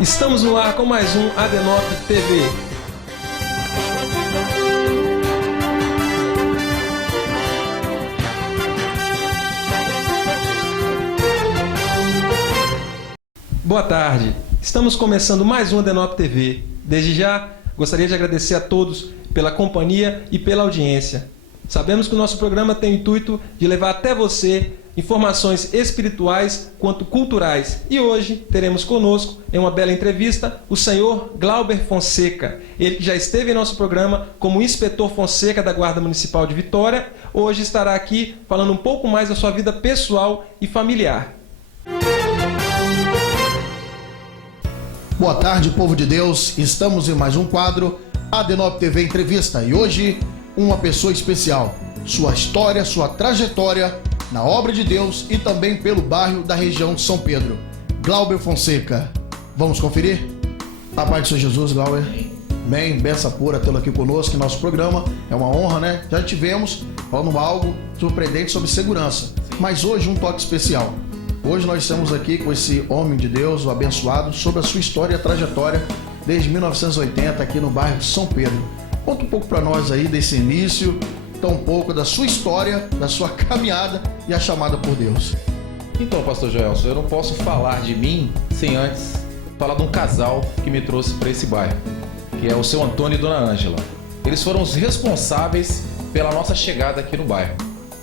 Estamos no ar com mais um Adenop TV. Boa tarde, estamos começando mais um Adenop TV. Desde já, gostaria de agradecer a todos pela companhia e pela audiência. Sabemos que o nosso programa tem o intuito de levar até você informações espirituais quanto culturais. E hoje teremos conosco, em uma bela entrevista, o senhor Glauber Fonseca. Ele que já esteve em nosso programa como inspetor Fonseca da Guarda Municipal de Vitória, hoje estará aqui falando um pouco mais da sua vida pessoal e familiar. Boa tarde, povo de Deus. Estamos em mais um quadro Adenop TV Entrevista. E hoje, uma pessoa especial. Sua história, sua trajetória na obra de Deus e também pelo bairro da região de São Pedro. Glauber Fonseca. Vamos conferir? A paz do Senhor Jesus, Glauber. Amém. Benção pura tê-lo aqui conosco em nosso programa. É uma honra, né? Já tivemos falando algo surpreendente sobre segurança. Mas hoje um toque especial. Hoje nós estamos aqui com esse homem de Deus, o abençoado, sobre a sua história e trajetória desde 1980 aqui no bairro de São Pedro. Conta um pouco para nós aí desse início, um pouco da sua história, da sua caminhada e a chamada por Deus. Então, pastor Joelson, eu não posso falar de mim sem antes falar de um casal que me trouxe para esse bairro, que é o seu Antônio e dona Ângela. Eles foram os responsáveis pela nossa chegada aqui no bairro,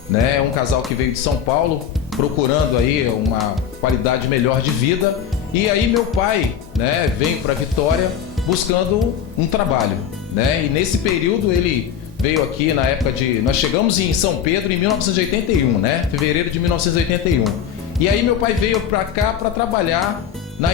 né? É um casal que veio de São Paulo procurando aí uma qualidade melhor de vida, e aí meu pai, né, veio para Vitória buscando um trabalho, né? E nesse período ele veio aqui na época de... Nós chegamos em São Pedro em 1981, né? Fevereiro de 1981. E aí meu pai veio para cá para trabalhar na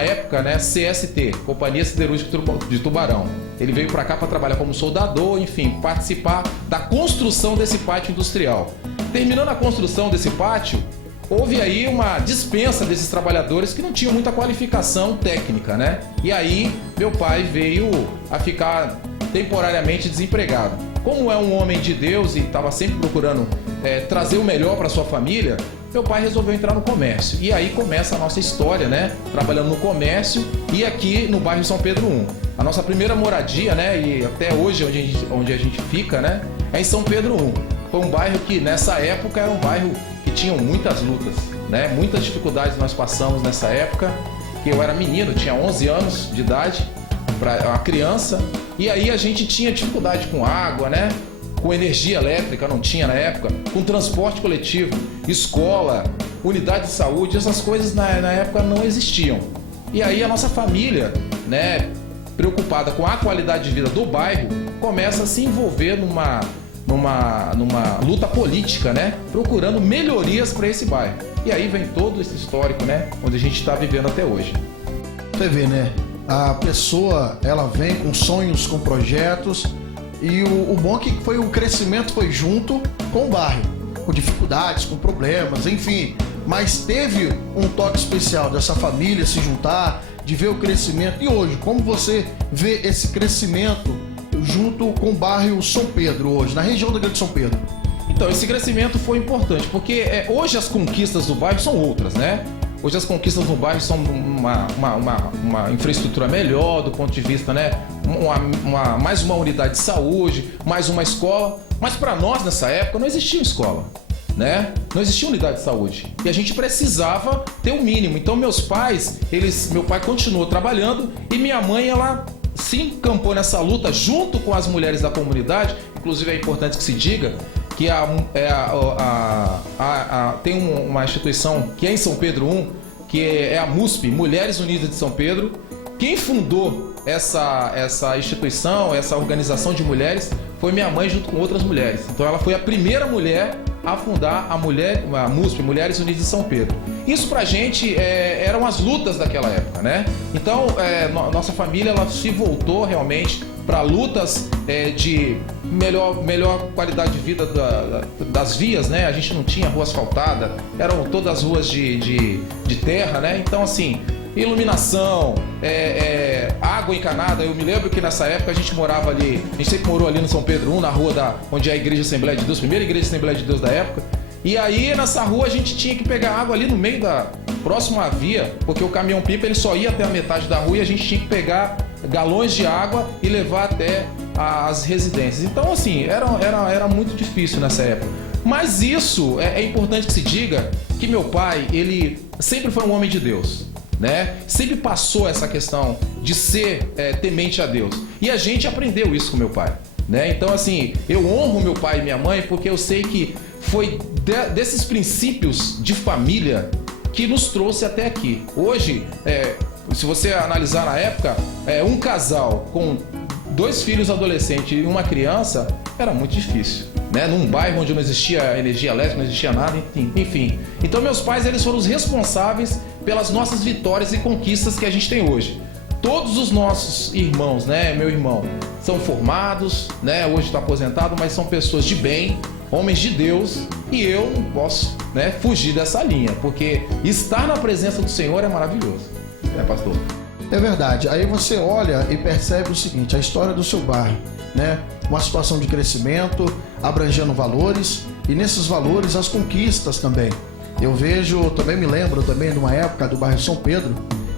época, né, CST, Companhia Siderúrgica de Tubarão. Ele veio para cá para trabalhar como soldador, enfim, participar da construção desse pátio industrial. Terminando a construção desse pátio, houve aí uma dispensa desses trabalhadores que não tinham muita qualificação técnica, né? E aí meu pai veio a ficar temporariamente desempregado. Como é um homem de Deus e estava sempre procurando trazer o melhor para sua família, meu pai resolveu entrar no comércio. E aí começa a nossa história, né? Trabalhando no comércio e aqui no bairro São Pedro I. A nossa primeira moradia, né? E até hoje onde a gente fica, né? É em São Pedro I. Foi um bairro que nessa época era um bairro que tinha muitas lutas, né? Muitas dificuldades nós passamos nessa época, que eu era menino, tinha 11 anos de idade, para uma criança, e aí a gente tinha dificuldade com água, né? Com energia elétrica, não tinha na época, com transporte coletivo, escola, unidade de saúde, essas coisas na época não existiam. E aí a nossa família, né, preocupada com a qualidade de vida do bairro, começa a se envolver numa luta política, né, procurando melhorias para esse bairro. E aí vem todo esse histórico, né, onde a gente está vivendo até hoje. Você vê, né? A pessoa, ela vem com sonhos, com projetos, e o bom é que o crescimento foi junto com o bairro, com dificuldades, com problemas, enfim. Mas teve um toque especial dessa família se juntar, de ver o crescimento. E hoje, como você vê esse crescimento junto com o bairro São Pedro hoje, na região da Grande São Pedro? Então, esse crescimento foi importante, porque hoje as conquistas do bairro são outras, né? Hoje as conquistas no bairro são uma infraestrutura melhor do ponto de vista, né? Mais uma unidade de saúde, mais uma escola. Mas para nós nessa época não existia escola, né? Não existia unidade de saúde. E a gente precisava ter o mínimo. Então meu pai continuou trabalhando e minha mãe, ela se encampou nessa luta junto com as mulheres da comunidade. Inclusive é importante que se diga que tem uma instituição que é em São Pedro I, que é a MUSP, Mulheres Unidas de São Pedro. Quem fundou essa instituição, essa organização de mulheres, foi minha mãe junto com outras mulheres. Então ela foi a primeira mulher a fundar a MUSP, Mulheres Unidas de São Pedro. Isso pra gente eram as lutas daquela época, né? Então nossa família, ela se voltou realmente para lutas de melhor qualidade de vida das vias, né? A gente não tinha rua asfaltada, eram todas ruas de terra, né? Então assim, iluminação, água encanada. Eu me lembro que nessa época a gente morava ali, a gente sempre morou ali no São Pedro I, na rua onde é a Igreja Assembleia de Deus, primeira Igreja Assembleia de Deus da época. E aí nessa rua a gente tinha que pegar água ali no meio próximo à via, porque o caminhão-pipa ele só ia até a metade da rua e a gente tinha que pegar galões de água e levar até as residências. Então, assim, era muito difícil nessa época. Mas isso é importante que se diga que meu pai, ele sempre foi um homem de Deus, né? Sempre passou essa questão de ser temente a Deus. E a gente aprendeu isso com meu pai, né? Então, assim, eu honro meu pai e minha mãe porque eu sei que foi desses princípios de família que nos trouxe até aqui. Hoje, se você analisar na época, um casal com 2 filhos adolescentes e uma criança era muito difícil, né? Num bairro onde não existia energia elétrica, não existia nada, enfim. Então meus pais, eles foram os responsáveis pelas nossas vitórias e conquistas que a gente tem hoje. Todos os nossos irmãos, né, meu irmão, são formados, né, hoje está aposentado, mas são pessoas de bem, homens de Deus, e eu não posso, né, fugir dessa linha, porque estar na presença do Senhor é maravilhoso, né, pastor? É verdade. Aí você olha e percebe o seguinte, a história do seu bairro, né? Uma situação de crescimento, abrangendo valores, e nesses valores as conquistas também. Eu vejo, também me lembro também de uma época do bairro São Pedro,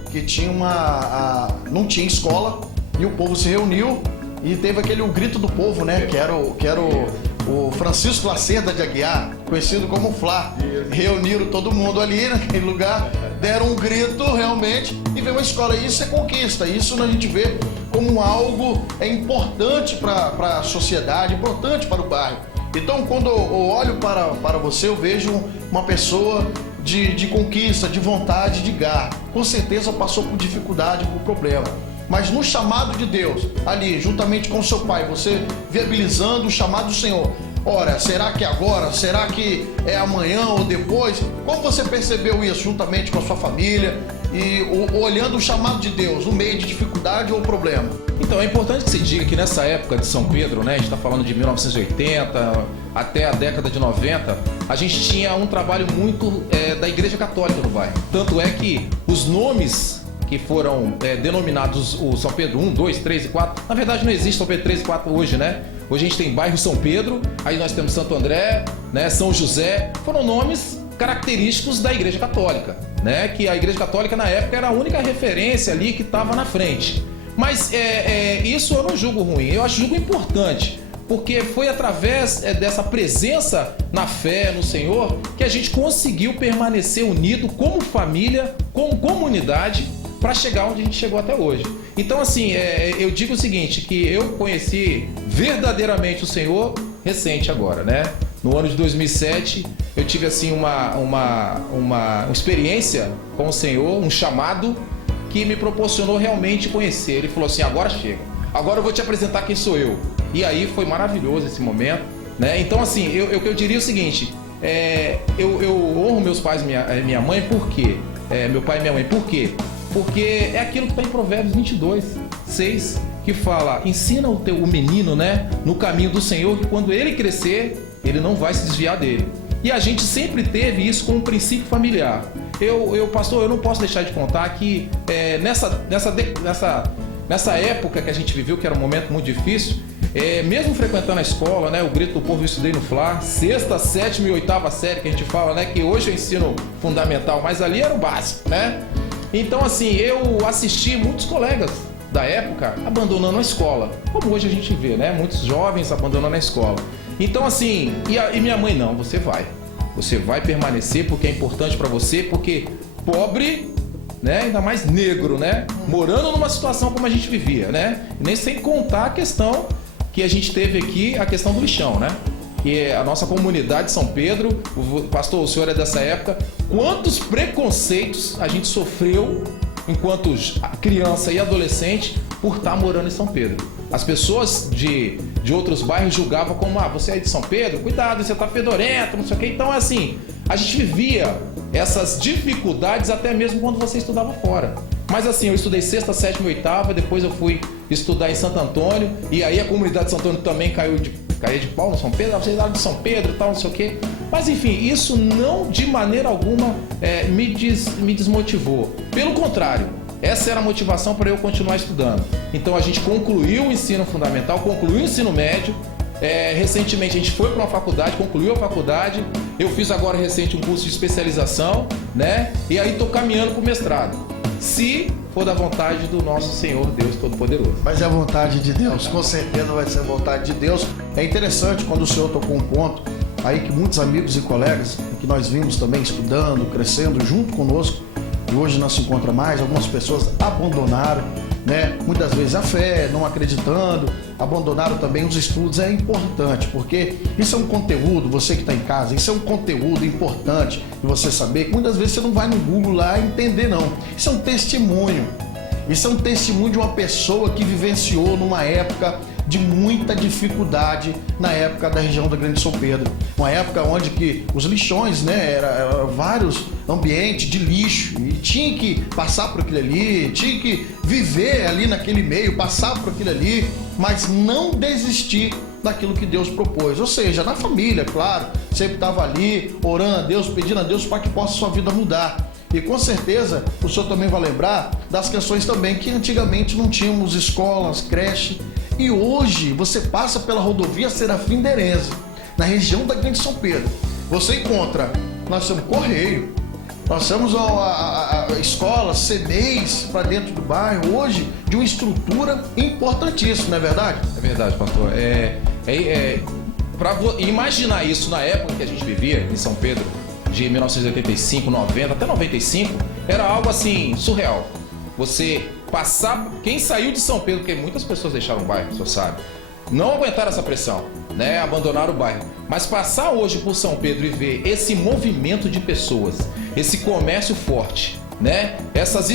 que tinha não tinha escola, e o povo se reuniu e teve o grito do povo, né? Que era o Francisco Lacerda de Aguiar, conhecido como Flá. Reuniram todo mundo ali naquele lugar, deram um grito realmente e veio uma escola. Isso é conquista, isso a gente vê como algo importante para a sociedade, importante para o bairro. Então, quando eu olho para você, eu vejo uma pessoa de conquista, de vontade, de garra. Com certeza passou por dificuldade, por problema. Mas no chamado de Deus, ali, juntamente com seu pai, você viabilizando o chamado do Senhor. Ora, será que é agora? Será que é amanhã ou depois? Como você percebeu isso juntamente com a sua família e olhando o chamado de Deus no meio de dificuldade ou problema? Então, é importante que se diga que nessa época de São Pedro, né, a gente está falando de 1980 até a década de 90, a gente tinha um trabalho muito da Igreja Católica no bairro. Tanto é que os nomes que foram denominados o São Pedro 1, 2, 3 e 4, na verdade não existe São Pedro 3 e 4 hoje, né? Hoje a gente tem bairro São Pedro, aí nós temos Santo André, né, São José, foram nomes característicos da Igreja Católica, né? Que a Igreja Católica na época era a única referência ali que estava na frente. Mas isso eu não julgo ruim, eu julgo importante, porque foi através dessa presença na fé, no Senhor, que a gente conseguiu permanecer unido como família, como comunidade, para chegar onde a gente chegou até hoje. Então, assim, eu digo o seguinte, que eu conheci verdadeiramente o Senhor recente agora, né? No ano de 2007, eu tive, assim, uma experiência com o Senhor, um chamado que me proporcionou realmente conhecer. Ele falou assim, agora chega, agora eu vou te apresentar quem sou eu. E aí foi maravilhoso esse momento, né? Então, assim, eu diria o seguinte, eu honro meus pais e minha mãe, por quê? Meu pai e minha mãe, por quê? Porque é aquilo que está em Provérbios 22, 6, que fala, ensina o menino, né, no caminho do Senhor, que quando ele crescer, ele não vai se desviar dele. E a gente sempre teve isso como um princípio familiar. Pastor, eu não posso deixar de contar que nessa época que a gente viveu, que era um momento muito difícil, mesmo frequentando a escola, né, o grito do povo eu estudei no Flá, 6ª, 7ª e 8ª série que a gente fala, né, que hoje eu ensino fundamental, mas ali era o básico, né? Então, assim, eu assisti muitos colegas da época abandonando a escola, como hoje a gente vê, né? Muitos jovens abandonando a escola. Então, assim, e minha mãe, não, você vai permanecer porque é importante para você, porque pobre, né? Ainda mais negro, né? Morando numa situação como a gente vivia, né? Nem sem contar a questão que a gente teve aqui, a questão do lixão, né? Que é a nossa comunidade de São Pedro, pastor, o senhor é dessa época, quantos preconceitos a gente sofreu enquanto criança e adolescente por estar morando em São Pedro. As pessoas de outros bairros julgavam como, você é de São Pedro? Cuidado, você tá fedorento, não sei o quê. Então, assim, a gente vivia essas dificuldades até mesmo quando você estudava fora. Mas assim, eu estudei 6ª, 7ª e 8ª, depois eu fui estudar em Santo Antônio, e aí a comunidade de Santo Antônio também caía de pau no São Pedro, vocês eram de São Pedro e tal, não sei o quê. Mas enfim, isso não de maneira alguma me desmotivou. Pelo contrário, essa era a motivação para eu continuar estudando. Então a gente concluiu o ensino fundamental, concluiu o ensino médio, Recentemente a gente foi para uma faculdade, concluiu a faculdade. Eu fiz agora recente um curso de especialização, né? E aí estou caminhando para o mestrado. Se for da vontade do nosso Senhor Deus Todo-Poderoso. Mas é a vontade de Deus, com certeza vai ser a vontade de Deus. É interessante quando o senhor tocou um ponto aí que muitos amigos e colegas que nós vimos também estudando, crescendo junto conosco, e hoje não se encontra mais, algumas pessoas abandonaram, né? Muitas vezes a fé, não acreditando, abandonaram também os estudos. É importante, porque isso é um conteúdo, você que está em casa, isso é um conteúdo importante de você saber que muitas vezes você não vai no Google lá entender, não. Isso é um testemunho. Isso é um testemunho de uma pessoa que vivenciou numa época de muita dificuldade, na época da região da Grande São Pedro. Uma época onde que os lixões, né, eram vários ambientes de lixo, e tinha que passar por aquilo ali, tinha que viver ali naquele meio, passar por aquilo ali, mas não desistir daquilo que Deus propôs. Ou seja, na família, claro, sempre estava ali orando a Deus, pedindo a Deus para que possa sua vida mudar. E com certeza o senhor também vai lembrar das questões também que antigamente não tínhamos escolas, creche, e hoje você passa pela rodovia Serafim Derenze, na região da Grande São Pedro. Você encontra, nós temos correio, nós temos a escola, CMEs para dentro do bairro, hoje de uma estrutura importantíssima, não é verdade? É verdade, pastor. Para imaginar isso na época que a gente vivia em São Pedro, de 1985, 90 até 95, era algo assim surreal. Você passar, quem saiu de São Pedro, porque muitas pessoas deixaram o bairro, o senhor sabe, não aguentaram essa pressão, né? Abandonaram o bairro. Mas passar hoje por São Pedro e ver esse movimento de pessoas, esse comércio forte, né? Essas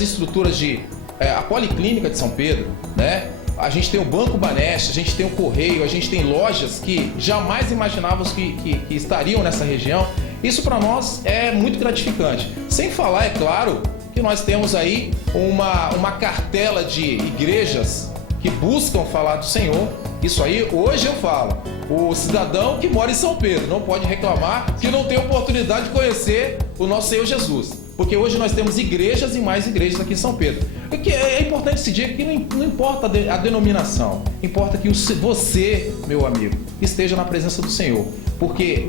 estruturas de a Policlínica de São Pedro, né? A gente tem o Banco Banespa, a gente tem o Correio, a gente tem lojas que jamais imaginávamos que estariam nessa região. Isso para nós é muito gratificante. Sem falar, é claro, que nós temos aí uma cartela de igrejas que buscam falar do Senhor. Isso aí, hoje eu falo, o cidadão que mora em São Pedro não pode reclamar que não tem oportunidade de conhecer o nosso Senhor Jesus. Porque hoje nós temos igrejas e mais igrejas aqui em São Pedro. O que é importante se dizer que não importa a denominação, importa que você, meu amigo, esteja na presença do Senhor. Porque,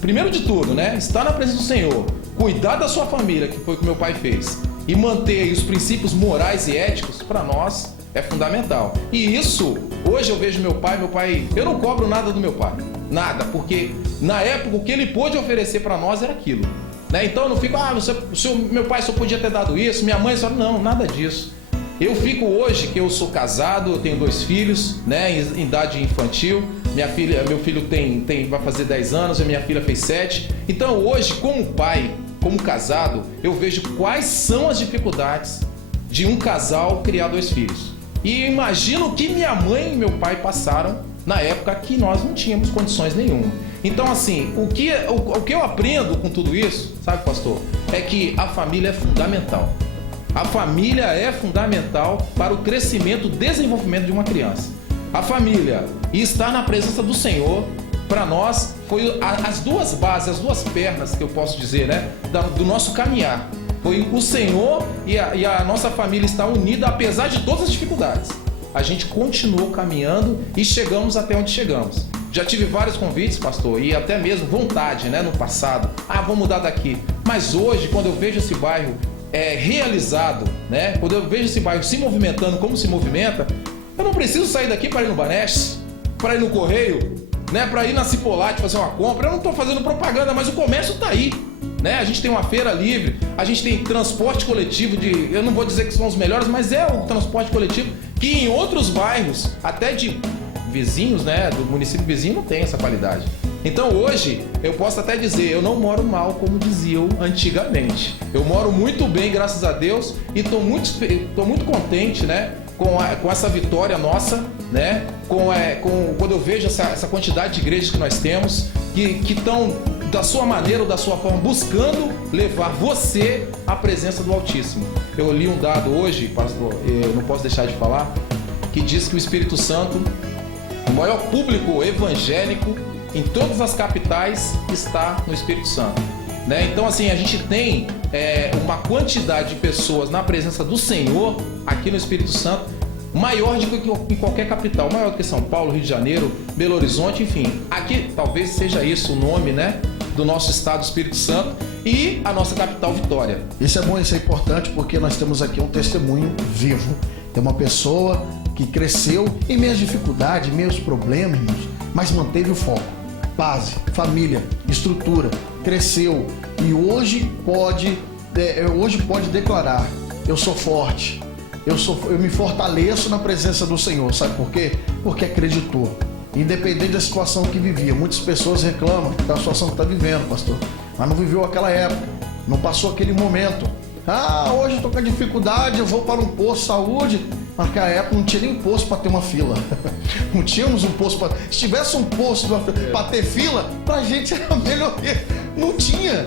primeiro de tudo, né, estar na presença do Senhor, cuidar da sua família, que foi o que meu pai fez, e manter aí os princípios morais e éticos, para nós é fundamental. E isso, hoje eu vejo meu pai, eu não cobro nada do meu pai, nada, porque na época o que ele pôde oferecer para nós era aquilo. Né? Então eu não fico, meu pai só podia ter dado isso, minha mãe só... Não, nada disso. Eu fico hoje, que eu sou casado, eu tenho 2 filhos, né, em idade infantil. Meu filho vai fazer 10 anos, a minha filha fez 7. Então hoje, como pai, como casado, eu vejo quais são as dificuldades de um casal criar 2 filhos. E imagino o que minha mãe e meu pai passaram na época que nós não tínhamos condições nenhuma. Então, assim, o que eu aprendo com tudo isso, sabe, pastor, é que a família é fundamental. A família é fundamental para o crescimento e desenvolvimento de uma criança. A família e estar na presença do Senhor, para nós, foi as duas bases, as duas pernas que eu posso dizer, né, do nosso caminhar. Foi o Senhor e a nossa família estar unida, apesar de todas as dificuldades. A gente continuou caminhando e chegamos até onde chegamos. Já tive vários convites, pastor, e até mesmo vontade, né, no passado. Vou mudar daqui. Mas hoje, quando eu vejo esse bairro realizado, né, quando eu vejo esse bairro se movimentando como se movimenta, eu não preciso sair daqui para ir no Banespa, para ir no Correio, né, para ir na Cipolate fazer uma compra. Eu não estou fazendo propaganda, mas o comércio está aí. Né? A gente tem uma feira livre, a gente tem transporte coletivo eu não vou dizer que são os melhores, mas é o transporte coletivo que em outros bairros, até de vizinhos, né, do município vizinho, não tem essa qualidade. Então hoje eu posso até dizer, eu não moro mal como diziam antigamente. Eu moro muito bem, graças a Deus, e estou muito contente, né, com essa vitória nossa, né, quando eu vejo essa quantidade de igrejas que nós temos, que estão da sua maneira ou da sua forma buscando levar você à presença do Altíssimo. Eu li um dado hoje, pastor, eu não posso deixar de falar, que diz que o Espírito Santo, o maior público evangélico em todas as capitais, está no Espírito Santo. Né? Então, assim, a gente tem uma quantidade de pessoas na presença do Senhor aqui no Espírito Santo maior do que em qualquer capital, maior do que São Paulo, Rio de Janeiro, Belo Horizonte, enfim. Aqui talvez seja isso o nome, né, do nosso estado, Espírito Santo, e a nossa capital, Vitória. Isso é bom, isso é importante, porque nós temos aqui um testemunho vivo. Tem uma pessoa que cresceu em meio às dificuldades, em meio aos problemas, irmãos, mas manteve o foco. Base, família, estrutura, cresceu e hoje pode declarar: eu sou forte, eu me fortaleço na presença do Senhor. Sabe por quê? Porque acreditou. Independente da situação que vivia. Muitas pessoas reclamam da situação que está vivendo, pastor, mas não viveu aquela época, não passou aquele momento. Hoje eu estou com dificuldade, eu vou para um posto de saúde. Naquela época não tinha nem posto para ter uma fila. Não tínhamos um posto para... Se tivesse um posto para ter fila, pra gente era melhor. Não tinha.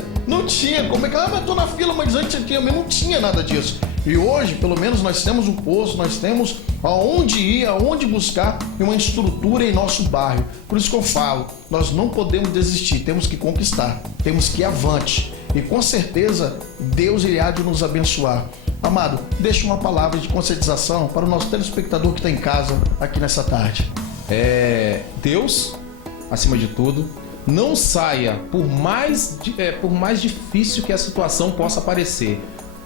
Como é que... mas eu tô na fila, mas antes tinha. Não tinha nada disso. E hoje, pelo menos, nós temos um posto, nós temos aonde ir, aonde buscar e uma estrutura em nosso bairro. Por isso que eu falo, nós não podemos desistir, temos que conquistar, temos que ir avante. E com certeza, Deus irá de nos abençoar. Amado, deixa uma palavra de conscientização para o nosso telespectador que está em casa aqui nessa tarde. Deus, acima de tudo, não saia por mais difícil que a situação possa parecer.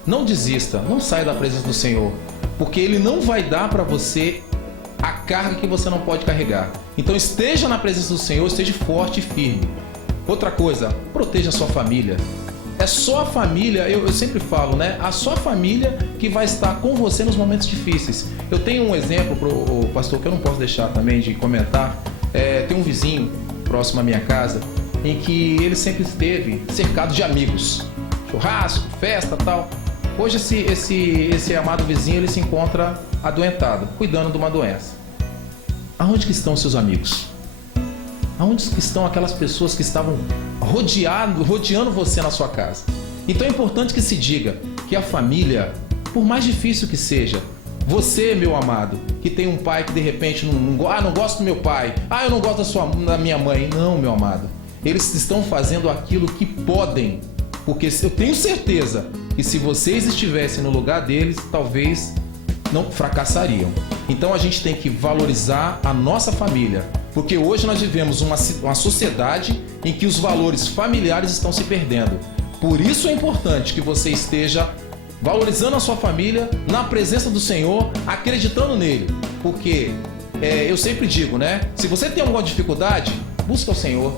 Não desista, não saia da presença do Senhor, porque Ele não vai dar para você a carga que você não pode carregar. Então esteja na presença do Senhor, esteja forte e firme. Outra coisa, proteja a sua família. É só a família, eu sempre falo, né? A sua família que vai estar com você nos momentos difíceis. Eu tenho um exemplo, pastor, que eu não posso deixar também de comentar. Tem um vizinho próximo à minha casa em que ele sempre esteve cercado de amigos. Churrasco, festa, tal. Hoje esse amado vizinho ele se encontra adoentado, cuidando de uma doença. Aonde que estão seus amigos? Aonde que estão aquelas pessoas que estavam rodeando você na sua casa? Então é importante que se diga que a família, por mais difícil que seja, você, meu amado, que tem um pai que de repente não gosto do meu pai, eu não gosto da minha mãe. Não, meu amado, eles estão fazendo aquilo que podem, porque eu tenho certeza que se vocês estivessem no lugar deles, talvez não fracassariam. Então a gente tem que valorizar a nossa família, porque hoje nós vivemos uma sociedade em que os valores familiares estão se perdendo. Por isso é importante que você esteja valorizando a sua família na presença do Senhor, acreditando nele. Porque eu sempre digo, né? Se você tem alguma dificuldade, busca o Senhor,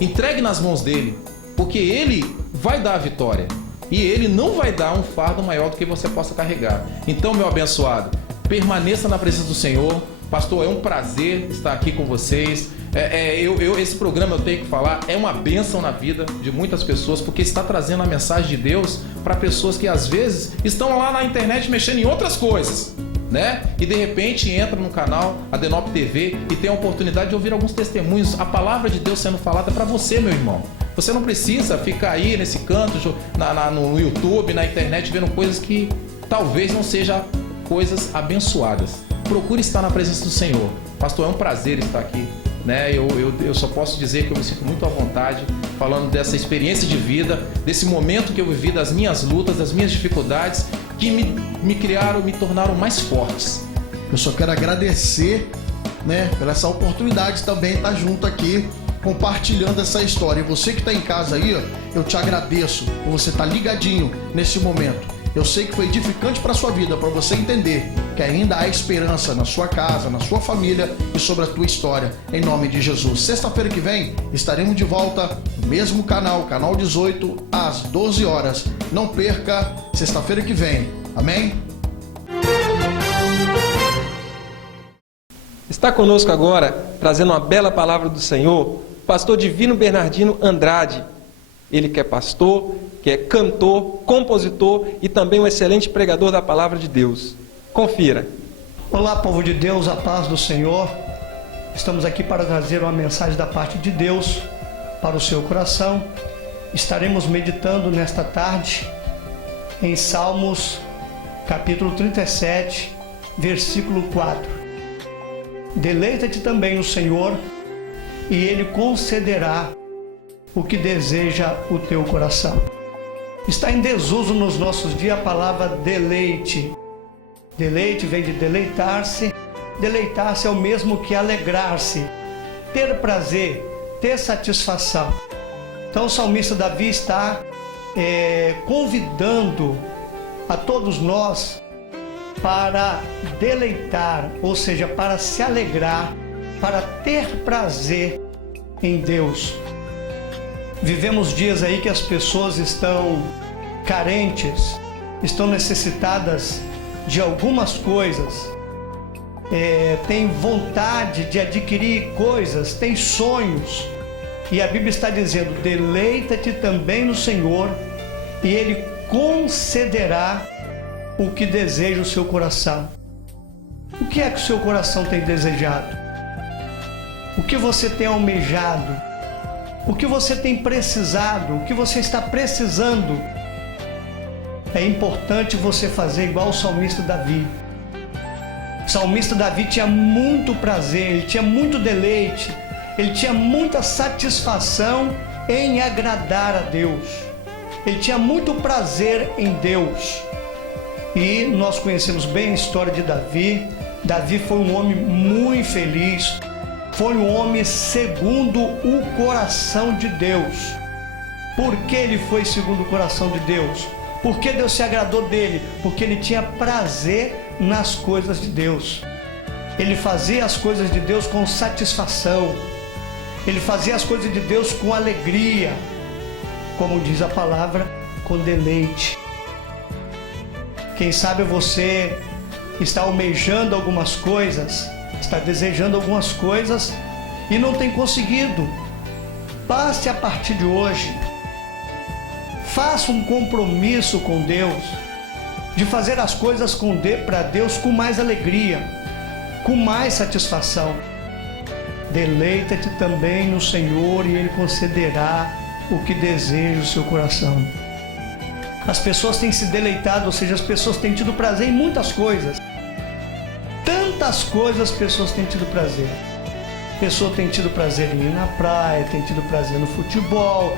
entregue nas mãos dele, porque ele vai dar a vitória. E ele não vai dar um fardo maior do que você possa carregar. Então, meu abençoado, permaneça na presença do Senhor. Pastor, é um prazer estar aqui com vocês. Esse programa, eu tenho que falar, é uma bênção na vida de muitas pessoas, porque está trazendo a mensagem de Deus para pessoas que às vezes estão lá na internet mexendo em outras coisas, né? E de repente entra no canal Adenop TV e tem a oportunidade de ouvir alguns testemunhos, a palavra de Deus sendo falada para você, meu irmão. Você não precisa ficar aí nesse canto, no YouTube, na internet, vendo coisas que talvez não sejam coisas abençoadas. Procure estar na presença do Senhor. Pastor, é um prazer estar aqui, né? Eu só posso dizer que eu me sinto muito à vontade falando dessa experiência de vida, desse momento que eu vivi, das minhas lutas, das minhas dificuldades, que me tornaram mais fortes. Eu só quero agradecer, né, por essa oportunidade também estar junto aqui, compartilhando essa história. E você que está em casa aí, eu te agradeço por você estar ligadinho nesse momento. Eu sei que foi edificante para a sua vida, para você entender que ainda há esperança na sua casa, na sua família e sobre a tua história, em nome de Jesus. Sexta-feira que vem estaremos de volta no mesmo canal, canal 18, às 12 horas. Não perca, sexta-feira que vem. Amém? Está conosco agora, trazendo uma bela palavra do Senhor, pastor Divino Bernardino Andrade. Ele que é pastor, que é cantor, compositor e também um excelente pregador da palavra de Deus. Confira. Olá, povo de Deus, a paz do Senhor. Estamos aqui para trazer uma mensagem da parte de Deus para o seu coração. Estaremos meditando nesta tarde em Salmos, capítulo 37, versículo 4. Deleita-te também no Senhor, e Ele concederá o que deseja o teu coração. Está em desuso nos nossos dias a palavra deleite. Deleite vem de deleitar-se. Deleitar-se é o mesmo que alegrar-se, ter prazer, ter satisfação. Então o salmista Davi está convidando a todos nós para deleitar, ou seja, para se alegrar, para ter prazer em Deus. Vivemos dias aí que as pessoas estão carentes, estão necessitadas de algumas coisas, têm vontade de adquirir coisas, têm sonhos, e a Bíblia está dizendo: deleita-te também no Senhor e Ele concederá o que deseja o seu coração. O que é que o seu coração tem desejado? O que você tem almejado? O que você tem precisado? O que você está precisando? É importante você fazer igual o salmista Davi. O salmista Davi tinha muito prazer, ele tinha muito deleite, ele tinha muita satisfação em agradar a Deus. Ele tinha muito prazer em Deus. E nós conhecemos bem a história de Davi. Davi foi um homem muito feliz, foi um homem segundo o coração de Deus. Por que ele foi segundo o coração de Deus? Porque Deus se agradou dele? Porque ele tinha prazer nas coisas de Deus. Ele fazia as coisas de Deus com satisfação. Ele fazia as coisas de Deus com alegria. Como diz a palavra, com deleite. Quem sabe você está almejando algumas coisas, está desejando algumas coisas e não tem conseguido. Passe a partir de hoje. Faça um compromisso com Deus de fazer as coisas para Deus com mais alegria, com mais satisfação. Deleita-te também no Senhor e Ele concederá o que deseja o seu coração. As pessoas têm se deleitado, ou seja, as pessoas têm tido prazer em muitas coisas. Tantas coisas as pessoas têm tido prazer. A pessoa tem tido prazer em ir na praia, tem tido prazer no futebol.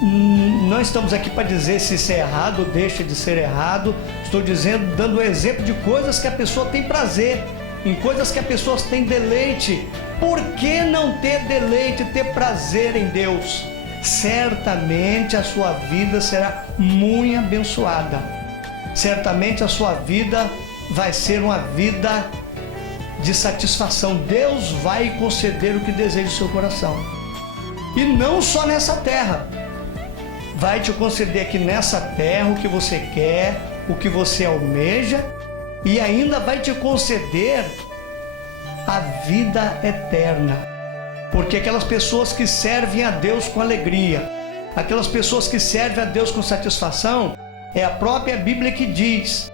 Não estamos aqui para dizer se isso é errado ou deixa de ser errado. Estou dizendo, dando exemplo de coisas que a pessoa tem prazer, em coisas que a pessoa tem deleite. Por que não ter deleite, ter prazer em Deus? Certamente a sua vida será muito abençoada. Certamente a sua vida vai ser uma vida de satisfação. Deus vai conceder o que deseja o seu coração. E não só nessa terra. Vai te conceder aqui nessa terra o que você quer, o que você almeja, e ainda vai te conceder a vida eterna. Porque aquelas pessoas que servem a Deus com alegria, aquelas pessoas que servem a Deus com satisfação, é a própria Bíblia que diz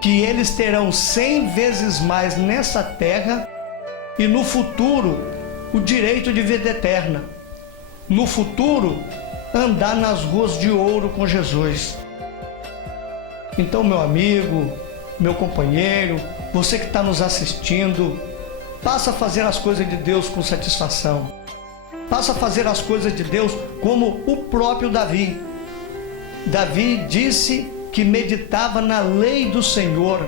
que eles terão 100 vezes mais nessa terra e no futuro o direito de vida eterna. No futuro, andar nas ruas de ouro com Jesus. Então, meu amigo, meu companheiro, você que está nos assistindo, passa a fazer as coisas de Deus com satisfação. Passa a fazer as coisas de Deus como o próprio Davi. Davi disse que meditava na lei do Senhor.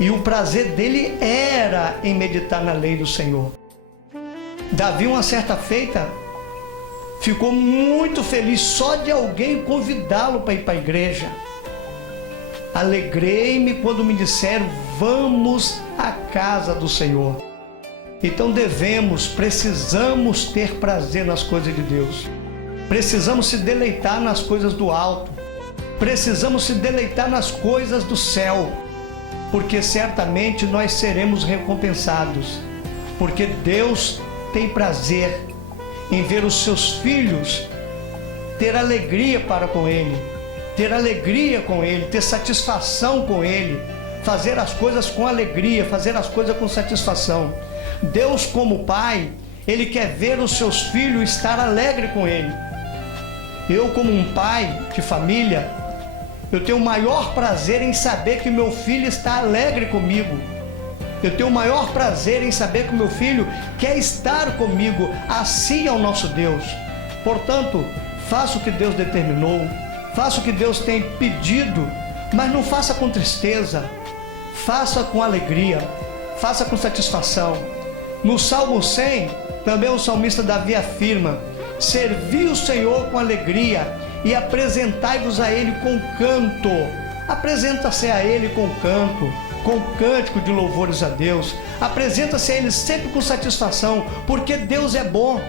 E o prazer dele era em meditar na lei do Senhor. Davi, uma certa feita, ficou muito feliz só de alguém convidá-lo para ir para a igreja. Alegrei-me quando me disseram: vamos à casa do Senhor. Então precisamos ter prazer nas coisas de Deus. Precisamos se deleitar nas coisas do alto. Precisamos se deleitar nas coisas do céu. Porque certamente nós seremos recompensados. Porque Deus tem prazer em ver os seus filhos ter alegria para com Ele, ter alegria com Ele, ter satisfação com Ele, fazer as coisas com alegria, fazer as coisas com satisfação. Deus, como Pai, Ele quer ver os seus filhos estar alegre com Ele. Eu, como um pai de família, eu tenho o maior prazer em saber que meu filho está alegre comigo. Eu tenho o maior prazer em saber que o meu filho quer estar comigo. Assim é o nosso Deus. Portanto, faça o que Deus determinou, faça o que Deus tem pedido, mas não faça com tristeza, faça com alegria, faça com satisfação. No Salmo 100, também o salmista Davi afirma: servi o Senhor com alegria e apresentai-vos a Ele com canto. Apresenta-se a Ele com canto, com cântico de louvores a Deus. Apresenta-se a Ele sempre com satisfação, porque Deus é bom.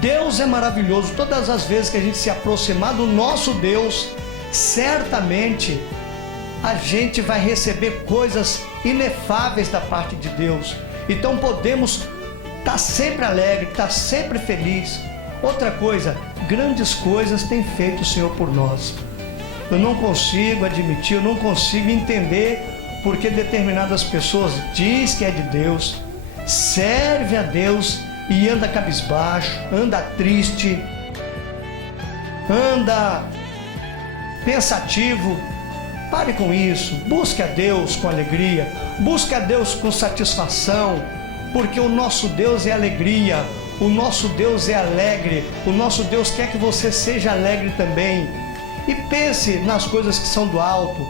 Deus é maravilhoso. Todas as vezes que a gente se aproximar do nosso Deus, certamente a gente vai receber coisas inefáveis da parte de Deus. Então podemos estar sempre alegre, estar sempre feliz. Outra coisa, grandes coisas tem feito o Senhor por nós. Eu não consigo admitir, eu não consigo entender porque determinadas pessoas dizem que é de Deus, serve a Deus e anda cabisbaixo, anda triste, anda pensativo. Pare com isso, busque a Deus com alegria, busque a Deus com satisfação, porque o nosso Deus é alegria, o nosso Deus é alegre, o nosso Deus quer que você seja alegre também. E pense nas coisas que são do alto,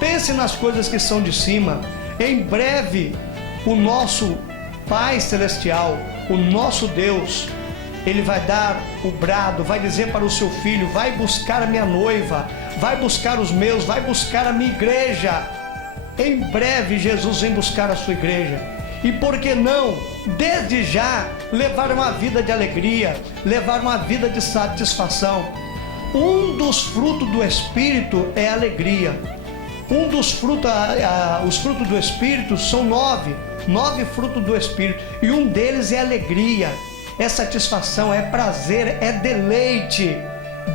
pense nas coisas que são de cima. Em breve, o nosso Pai Celestial, o nosso Deus, Ele vai dar o brado, vai dizer para o seu filho: vai buscar a minha noiva, vai buscar os meus, vai buscar a minha igreja. Em breve Jesus vem buscar a sua igreja. E por que não, desde já, levar uma vida de alegria, levar uma vida de satisfação? Um dos frutos do Espírito é a alegria. Um dos frutos, os frutos do Espírito são 9 frutos do Espírito, e um deles é alegria, é satisfação, é prazer, é deleite.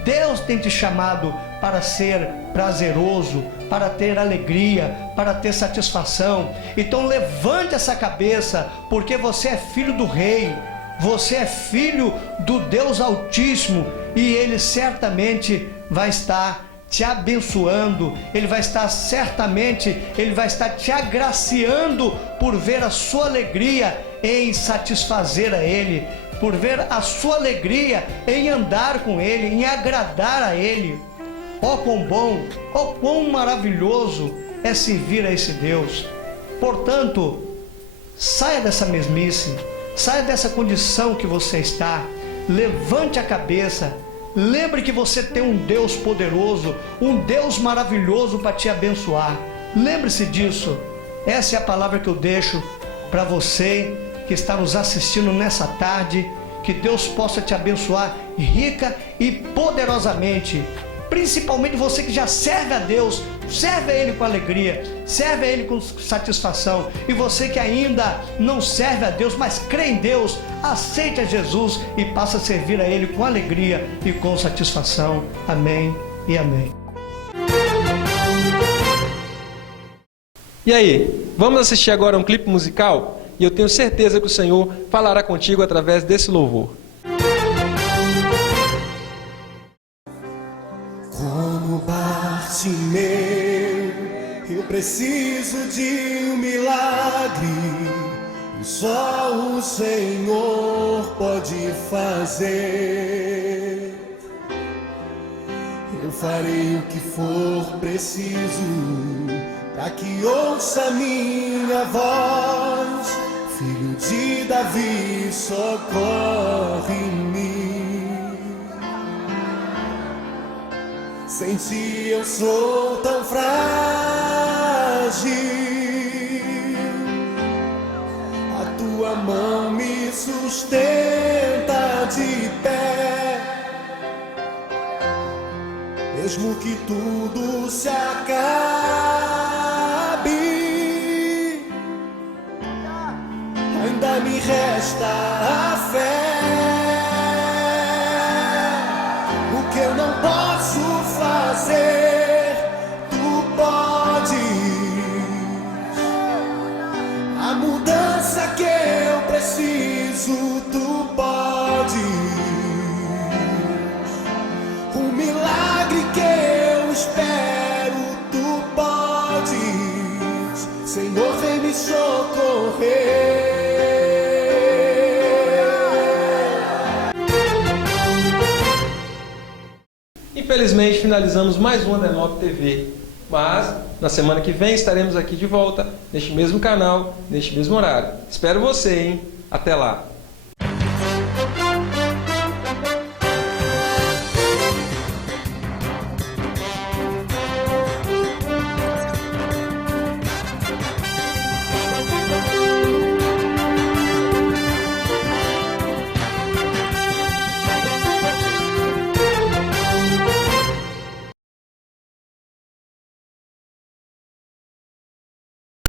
Deus tem te chamado para ser prazeroso, para ter alegria, para ter satisfação. Então levante essa cabeça, porque você é filho do Rei, você é filho do Deus Altíssimo, e Ele certamente vai estar te abençoando, Ele vai estar te agraciando por ver a sua alegria em satisfazer a Ele, por ver a sua alegria em andar com Ele, em agradar a Ele. Ó quão bom, ó quão maravilhoso é servir a esse Deus. Portanto, saia dessa mesmice, saia dessa condição que você está, levante a cabeça. Lembre que você tem um Deus poderoso, um Deus maravilhoso para te abençoar. Lembre-se disso. Essa é a palavra que eu deixo para você que está nos assistindo nessa tarde. Que Deus possa te abençoar rica e poderosamente. Principalmente você que já serve a Deus, serve a Ele com alegria, serve a Ele com satisfação. E você que ainda não serve a Deus, mas crê em Deus, aceite a Jesus e passe a servir a Ele com alegria e com satisfação. Amém e amém. E aí, vamos assistir agora um clipe musical? E eu tenho certeza que o Senhor falará contigo através desse louvor. Como Bartimeu, eu preciso de um milagre, e só o Senhor pode fazer. Eu farei o que for preciso, para que ouça minha voz. Filho de Davi, socorre-me. Sem ti eu sou tão frágil, a tua mão me sustenta de pé. Mesmo que tudo se acabe, ainda me resta a fé. O que eu não posso fazer, tu podes. A mudança que eu preciso, tu podes. O milagre que eu espero, tu podes. Senhor, vem me socorrer. Infelizmente, finalizamos mais uma Adenop TV. Mas na semana que vem estaremos aqui de volta, neste mesmo canal, neste mesmo horário. Espero você, hein? Até lá!